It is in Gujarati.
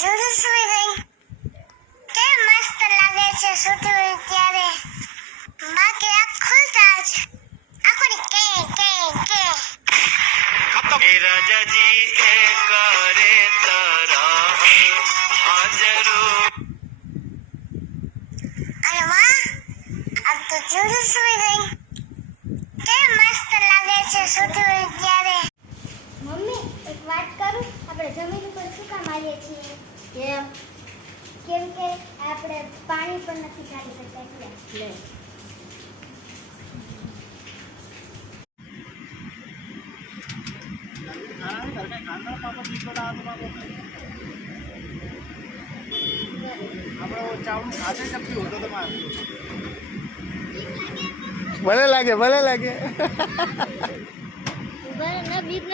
જુદી સુઈ ગઈ કે મસ્ત લાગે છે સુતી ત્યારે બાકી આંખ ખુલતા જ આંખોની કે राजा जी ए करे तरा हाजरू અરે વાહ આજ તો જુદી સુઈ ગઈ કે મસ્ત લાગે છે સુતી ત્યારે મમ્મી એક વાત કરું, આપણે જમીન ઉપર શું કામ આવીએ છીએ? કેમ કે આપણે પાણી પણ નથી કાઢી શકતા એટલે. ભલે લાગે બીક